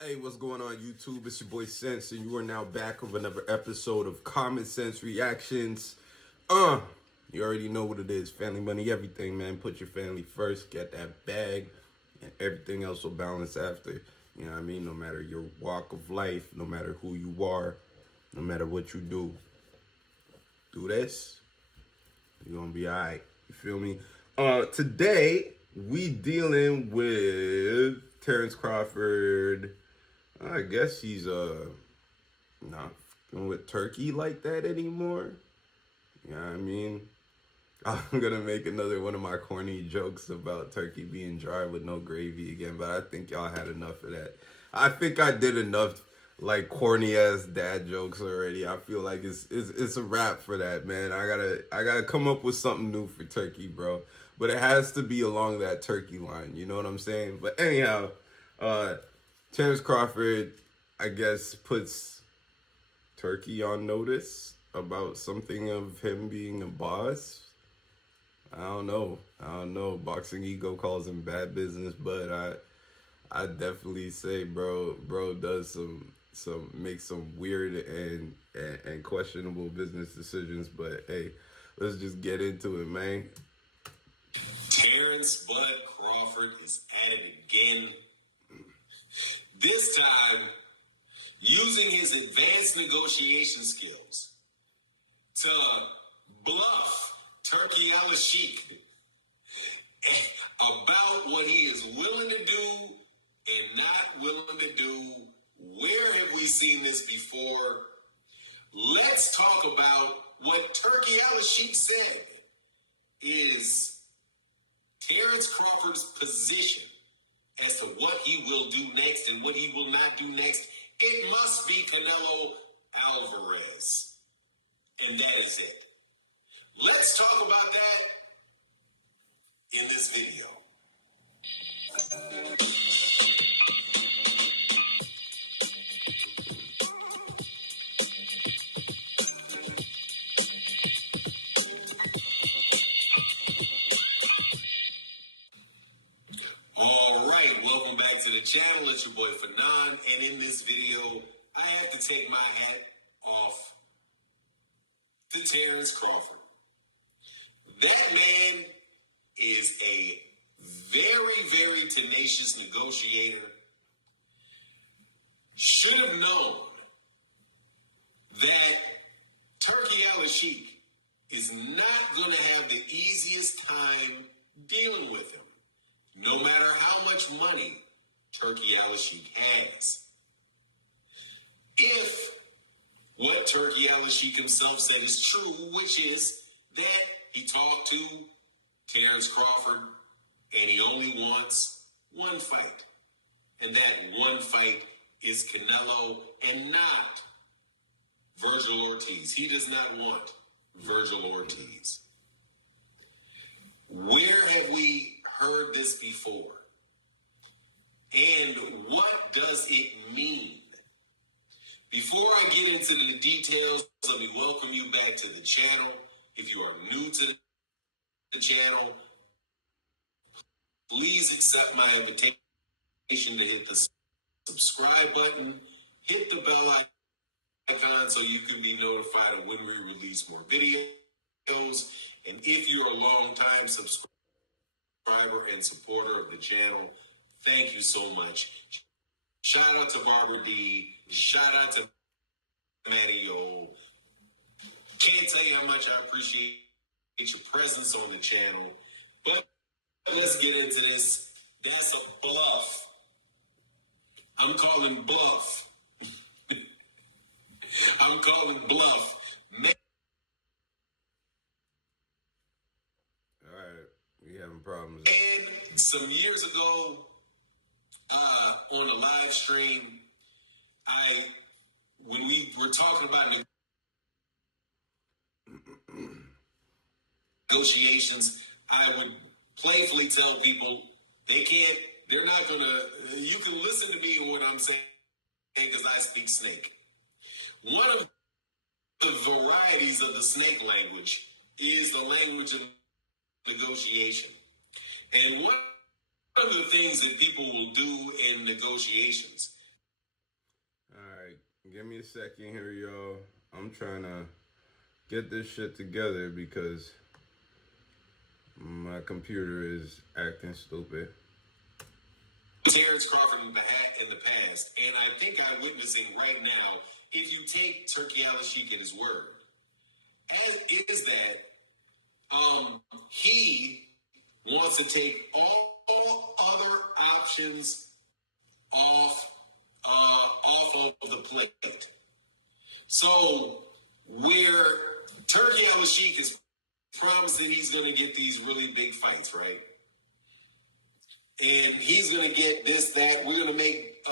Hey, what's going on, YouTube? It's your boy Sense, and you are now back with another episode of Common Sense Reactions. You already know what it is. Family, money, everything, man. Put your family first. Get that bag, and everything else will balance after. You know what I mean? No matter your walk of life, no matter who you are, no matter what you do this, you're gonna be all right. You feel me? Today we dealing with Terrence Crawford. I guess he's not fucking with Turkey like that anymore. You know what I mean? I'm gonna make another one of my corny jokes about Turkey being dry with no gravy again, but I think y'all had enough of that. I think I did enough like corny ass dad jokes already. I feel like it's a wrap for that, man. I gotta come up with something new for Turkey, bro. But it has to be along that Turkey line, you know what I'm saying? But anyhow, Terrence Crawford, I guess, puts Turkey on notice about something of him being a boss. I don't know. Boxing Ego calls him bad business, but I definitely say bro does makes some weird and questionable business decisions. But hey, let's just get into it, man. Terrence Bud Crawford is at it again. This time, using his advanced negotiation skills to bluff Turki Al-Sheikh about what he is willing to do and not willing to do. Where have we seen this before? Let's talk about what Turki Al-Sheikh said is Terrence Crawford's position as to what he will do next and what he will not do next. It must be Canelo Alvarez. And that is it. Let's talk about that in this video. All right, welcome back to the channel. It's your boy Fanon, and in this video, I have to take my hat off to Terrence Crawford. That man is a very, very tenacious negotiator. Should have known that Turki Al-Sheikh is not going to have the easiest time dealing with him, no matter how much money Turki Al-Sheikh has. If what Turki Al-Sheikh himself said is true, which is that he talked to Terrence Crawford and he only wants one fight. And that one fight is Canelo and not Virgil Ortiz. He does not want Virgil Ortiz. Where have we heard this before? And what does it mean? Before I get into the details, let me welcome you back to the channel. If you are new to the channel, please accept my invitation to hit the subscribe button, hit the bell icon so you can be notified of when we release more videos. And if you're a long-time subscriber and supporter of the channel, thank you so much. Shout out to Barbara D. Shout out to Matty O. Can't tell you how much I appreciate your presence on the channel. But let's get into this. That's a bluff. I'm calling bluff. I'm calling bluff. All right, we having problems. And some years ago, on a live stream, when we were talking about negotiations, I would playfully tell people they're not gonna, you can listen to me and what I'm saying because I speak snake. One of the varieties of the snake language is the language of negotiation. And one of the things that people will do in negotiations give me a second here, y'all. I'm trying to get this shit together because my computer is acting stupid. Terence Crawford in the past, and I think I'm witnessing right now, if you take Turki Al-Sheikh at his word, as is that he wants to take all other options off of the plate. So where Turki Al-Sheikh is promising he's going to get these really big fights, right? And he's going to get this, that. We're going to make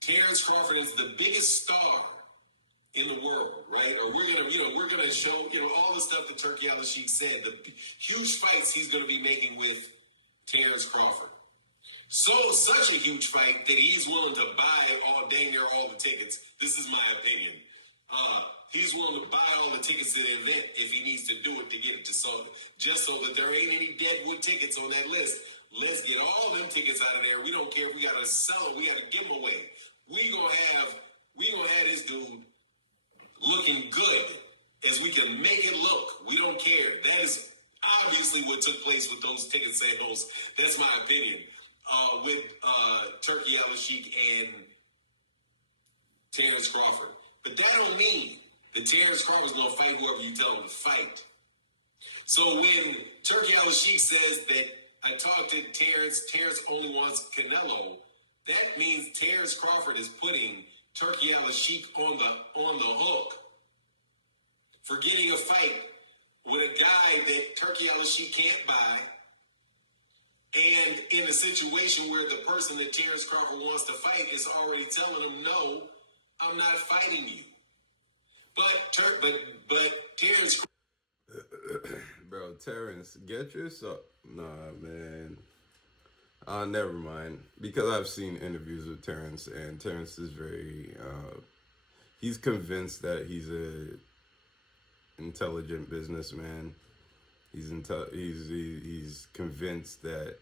Terence Crawford is the biggest star in the world, right? Or we're going to show, all the stuff that Turki Al-Sheikh said, the huge fights he's going to be making with Terence Crawford. So such a huge fight that he's willing to buy dang near all the tickets. This is my opinion. He's willing to buy all the tickets to the event if he needs to do it to get it just so that there ain't any deadwood tickets on that list. Let's get all them tickets out of there. We don't care if we gotta sell it. We gotta give them away. We gonna have this dude looking good as we can make it look. We don't care. That is obviously what took place with those ticket sales. That's my opinion. With Turki Al-Sheikh and Terence Crawford. But that don't mean that Terence Crawford is going to fight whoever you tell him to fight. So when Turki Al-Sheikh says that I talked to Terence only wants Canelo, that means Terence Crawford is putting Turki Al-Sheikh on the hook for getting a fight with a guy that Turki Al-Sheikh can't buy, and in a situation where the person that Terence Crawford wants to fight is already telling him, no, I'm not fighting you. But Terence... Bro, Terence, get yourself... Nah, man. Never mind. Because I've seen interviews with Terence, and Terence is very... he's convinced that he's a intelligent businessman. He's convinced that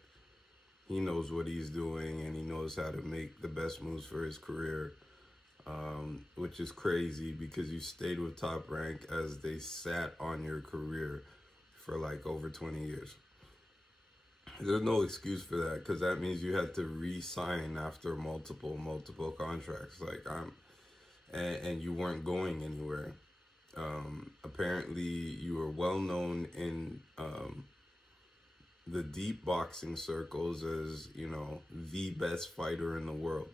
he knows what he's doing and he knows how to make the best moves for his career, which is crazy because you stayed with Top Rank as they sat on your career for like over 20 years. There's no excuse for that because that means you had to re-sign after multiple contracts. And you weren't going anywhere. Apparently you were well known in the deep boxing circles as, the best fighter in the world.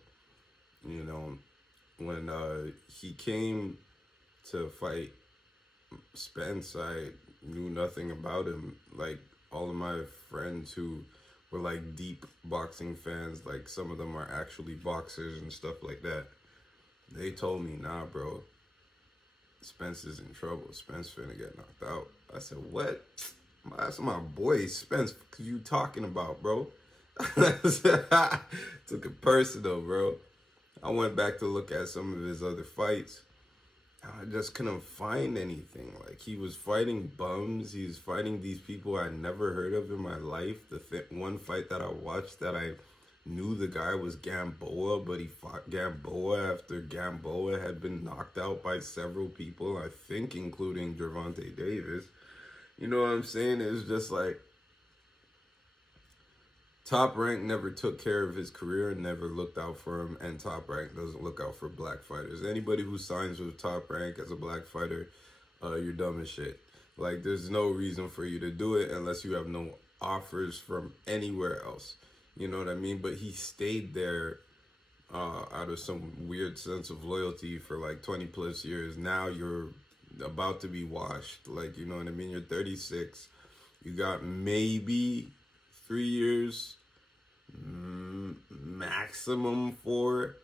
When he came to fight Spence, I knew nothing about him. Like, all of my friends who were like deep boxing fans, like some of them are actually boxers and stuff like that, they told me, nah, bro, Spence is in trouble. Spence finna get knocked out. I said, what? That's my boy Spence. What you talking about, bro? Took it personal, bro. I went back to look at some of his other fights. I just couldn't find anything. Like, he was fighting bums. He was fighting these people I never heard of in my life. The one fight that I watched that I knew the guy was Gamboa, but he fought Gamboa after Gamboa had been knocked out by several people, I think including Gervonta Davis. You know what I'm saying? It's just like, Top Rank never took care of his career and never looked out for him, and Top Rank doesn't look out for black fighters. Anybody who signs with Top Rank as a black fighter, you're dumb as shit. Like, there's no reason for you to do it unless you have no offers from anywhere else. You know what I mean? But he stayed there out of some weird sense of loyalty for like 20 plus years. Now you're about to be washed. Like, you know what I mean? You're 36. You got maybe 3 years, maximum 4,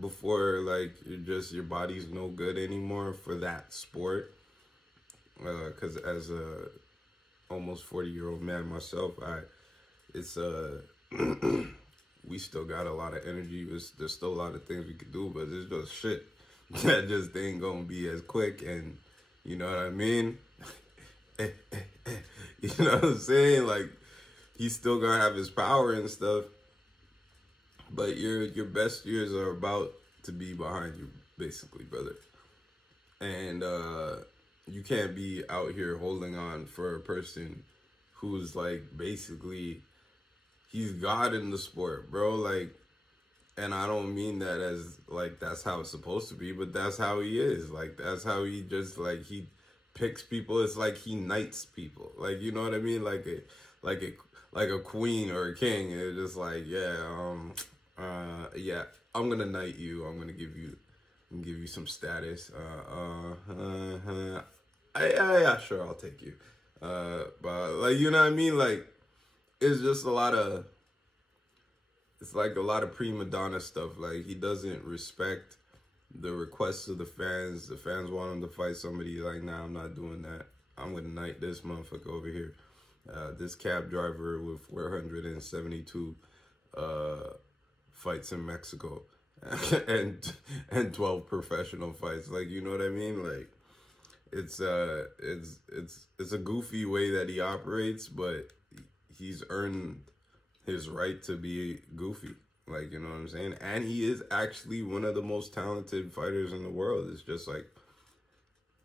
before like your body's no good anymore for that sport. Because as a almost 40-year-old man myself, we still got a lot of energy. There's still a lot of things we could do, but there's just shit that just ain't gonna be as quick. And you know what I mean? You know what I'm saying? Like, he's still gonna have his power and stuff, but your best years are about to be behind you, basically, brother. And you can't be out here holding on for a person who's like basically he's God in the sport, bro. Like, and I don't mean that as like that's how it's supposed to be, but that's how he is. Like, that's how he just like he picks people. It's like he knights people. Like, you know what I mean? Like a like a queen or a king. It's just like, yeah, I'm gonna knight you. I'm gonna give you some status. Yeah, sure, I'll take you. But like, you know what I mean? Like, it's just it's like a lot of prima donna stuff. Like, he doesn't respect the requests of the fans. The fans want him to fight somebody. He's like, nah, I'm not doing that. I'm gonna knight this motherfucker over here. This cab driver with 472 fights in Mexico and 12 professional fights. Like, you know what I mean? Like, it's a goofy way that he operates, but he's earned his right to be goofy. Like, you know what I'm saying? And he is actually one of the most talented fighters in the world. It's just like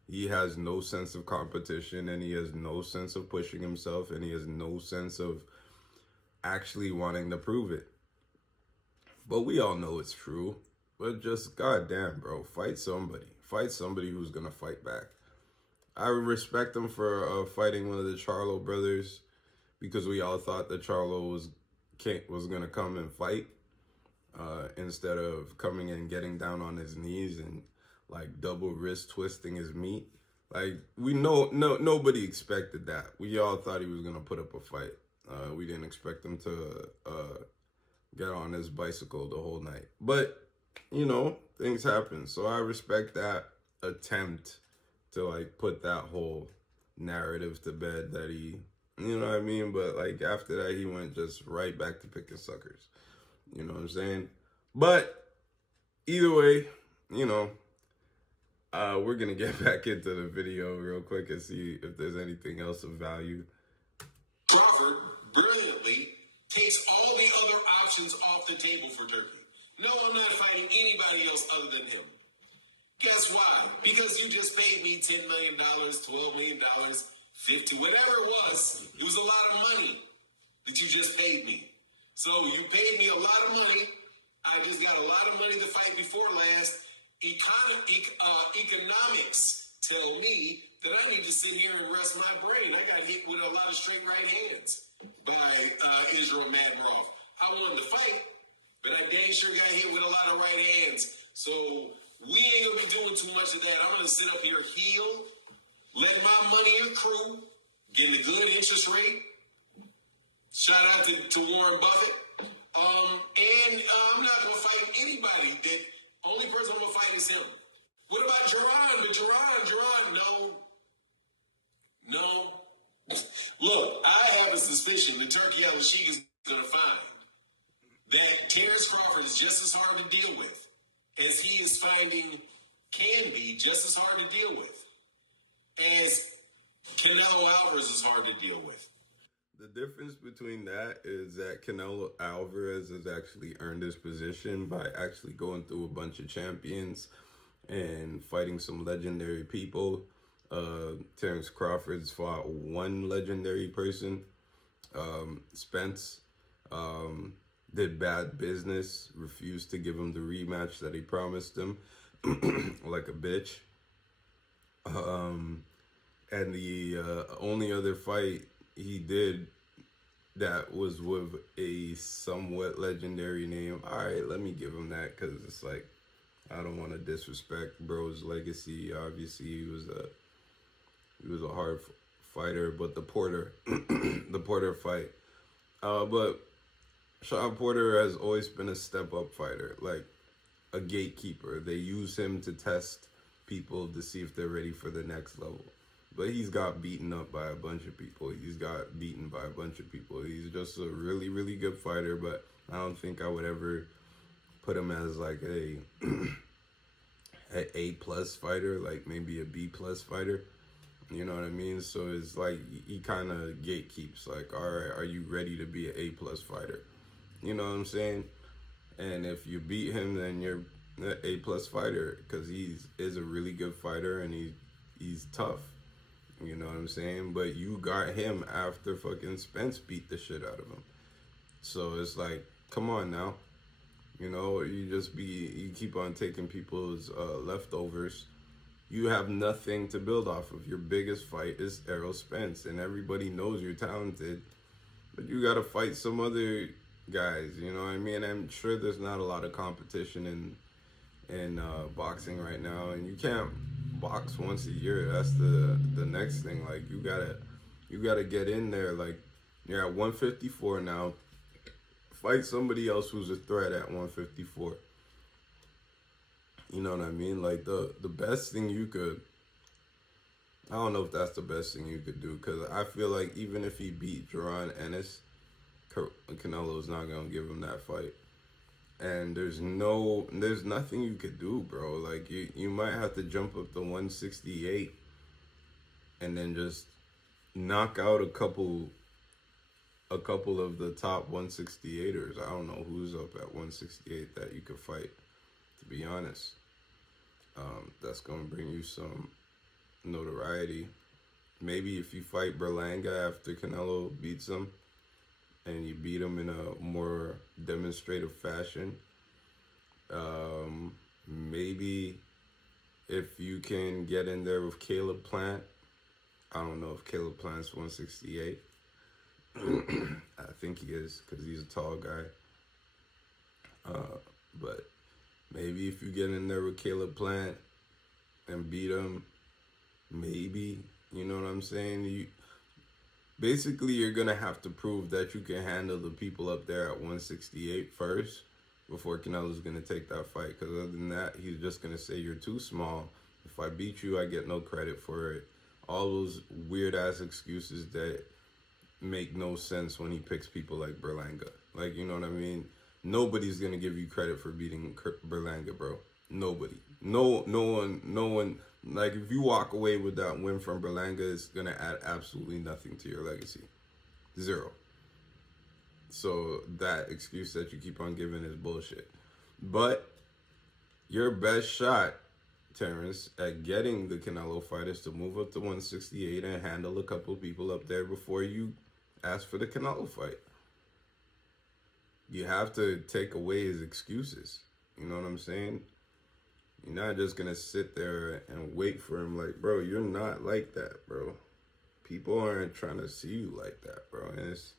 he has no sense of competition, and he has no sense of pushing himself, and he has no sense of actually wanting to prove it. But we all know it's true. But just goddamn, bro, fight somebody. Fight somebody who's gonna fight back. I respect him for fighting one of the Charlo brothers, because we all thought that Charlo was gonna come and fight instead of coming and getting down on his knees and like double wrist twisting his meat. Like, we know nobody expected that. We all thought he was gonna put up a fight. We didn't expect him to get on his bicycle the whole night. But, you know, things happen. So I respect that attempt to like put that whole narrative to bed that he, you know what I mean? But like after that, he went just right back to picking suckers. You know what I'm saying? But either way, you know, we're going to get back into the video real quick and see if there's anything else of value. Crawford brilliantly takes all the other options off the table for Turki. No, I'm not fighting anybody else other than him. Guess why? Because you just paid me $10 million, $12 million, 50, whatever it was. It was a lot of money that you just paid me. So you paid me a lot of money. I just got a lot of money to fight before last. Economics tell me that I need to sit here and rest my brain. I got hit with a lot of straight right hands by Israel Madrov. I won the fight, but I dang sure got hit with a lot of right hands. So we ain't gonna be doing too much of that. I'm gonna sit up here, heal, let my money accrue, getting a good interest rate. Shout out to Warren Buffett. And I'm not gonna fight anybody. The only person I'm gonna fight is him. What about Jerron? But Jerron, no. Look, I have a suspicion that Turki Al-Sheikh is gonna find that Terence Crawford is just as hard to deal with as he is finding can be just as hard to deal with as Canelo Alvarez is hard to deal with. The difference between that is that Canelo Alvarez has actually earned his position by actually going through a bunch of champions and fighting some legendary people. Terence Crawford's fought one legendary person. Spence did bad business, refused to give him the rematch that he promised him, like a bitch. And the only other fight he did that was with a somewhat legendary name. All right, let me give him that, because it's like, I don't want to disrespect bro's legacy. Obviously, he was a hard fighter, but the Porter fight. But Sean Porter has always been a step-up fighter, like a gatekeeper. They use him to test people to see if they're ready for the next level. But he's got beaten up by a bunch of people. He's got beaten by a bunch of people. He's just a really, really good fighter, but I don't think I would ever put him as like a A+ fighter, like maybe a B+ fighter. You know what I mean? So it's like he kind of gatekeeps, like, all right, are you ready to be an A+ fighter? You know what I'm saying? And if you beat him, then an A+ fighter because is a really good fighter and he's tough. You know what I'm saying? But you got him after fucking Spence beat the shit out of him. So it's like, come on now. You know, you keep on taking people's leftovers. You have nothing to build off of. Your biggest fight is Errol Spence, and everybody knows you're talented, but you got to fight some other guys. You know what I mean? I'm sure there's not a lot of competition in boxing right now, and you can't box once a year. That's the next thing. Like you gotta get in there. Like you're at 154 now. Fight somebody else who's a threat at 154. You know what I mean? Like the best thing you could, I don't know if that's the best thing you could do, because I feel like even if he beat Jaron Ennis, Canelo's not gonna give him that fight. And there's nothing you could do, bro. Like you might have to jump up to 168 and then just knock out a couple of the top 168ers. I don't know who's up at 168 that you could fight, to be honest. That's gonna bring you some notoriety. Maybe if you fight Berlanga after Canelo beats him, and you beat him in a more demonstrative fashion. Maybe if you can get in there with Caleb Plant. I don't know if Caleb Plant's 168. I think he is, because he's a tall guy. But maybe if you get in there with Caleb Plant and beat him, maybe, you know what I'm saying? Basically, you're going to have to prove that you can handle the people up there at 168 first before Canelo's going to take that fight. Because other than that, he's just going to say, you're too small. If I beat you, I get no credit for it. All those weird-ass excuses that make no sense when he picks people like Berlanga. Like, you know what I mean? Nobody's going to give you credit for beating Berlanga, bro. Nobody. No one. Like, if you walk away with that win from Berlanga, it's going to add absolutely nothing to your legacy. Zero. So that excuse that you keep on giving is bullshit. But your best shot, Terrence, at getting the Canelo fight is to move up to 168 and handle a couple people up there before you ask for the Canelo fight. You have to take away his excuses. You know what I'm saying? You're not just going to sit there and wait for him. Like, bro, you're not like that, bro. People aren't trying to see you like that, bro. And it's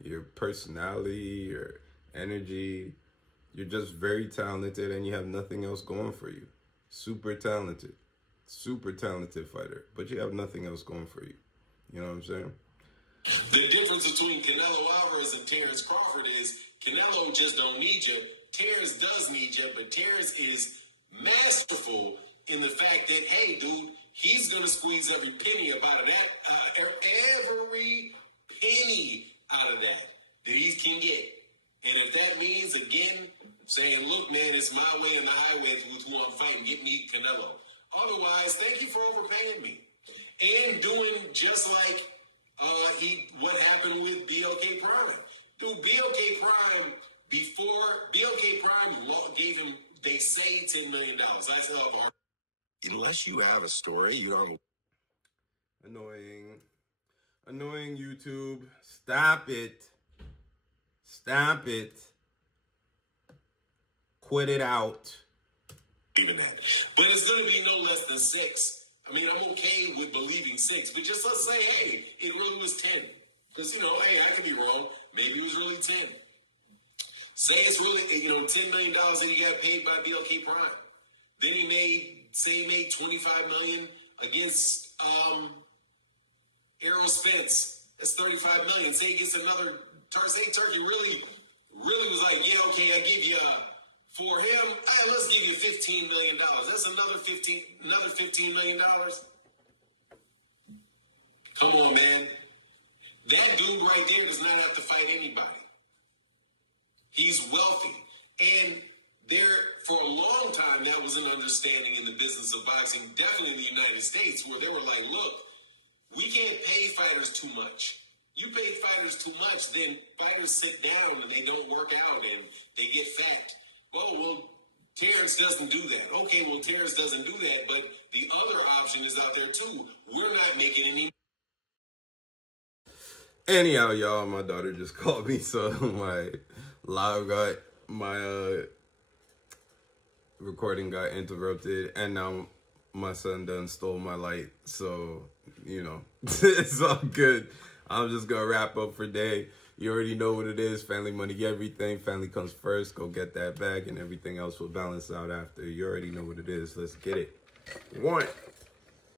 your personality, your energy. You're just very talented and you have nothing else going for you. Super talented fighter. But you have nothing else going for you. You know what I'm saying? The difference between Canelo Alvarez and Terence Crawford is Canelo just don't need you. Terence does need you, but Terence is masterful in the fact that, hey, dude, he's going to squeeze every penny out of that, every penny out of that he can get. And if that means, again, saying, look, man, it's my way and the highway with who I'm fighting, get me Canelo. Otherwise, thank you for overpaying me. And doing just like what happened with BLK Prime. Dude, BLK Prime, before BLK Prime gave him, they say $10 million. That's hell of unless you have a story, you don't. Annoying YouTube. Stop it. Quit it out. Even that. But it's going to be no less than 6. I mean, I'm okay with believing 6, but just let's say, hey, it really was 10. Because, hey, I could be wrong. Maybe it was really 10. Say it's really, $10 million that he got paid by BLK Prime. Then he made $25 million against Errol Spence. That's $35 million. Say he gets another, say Turki really was like, yeah, okay, I give you, for him, let's give you $15 million. That's another $15 million. Come on, man. That dude right there does not have to fight anybody. He's wealthy. And for a long time, that was an understanding in the business of boxing, definitely in the United States, where they were like, look, we can't pay fighters too much. You pay fighters too much, then fighters sit down and they don't work out and they get fat. Well, Terrence doesn't do that. Okay, well, Terrence doesn't do that, but the other option is out there too. We're not making any. Anyhow, y'all, my daughter just called me, so my recording got interrupted, and now my son done stole my light, so it's all good. I'm just gonna wrap up for day. You already know what it is. Family, money, everything. Family comes first. Go get that bag, and everything else will balance out after. You already know what it is. Let's get it. One.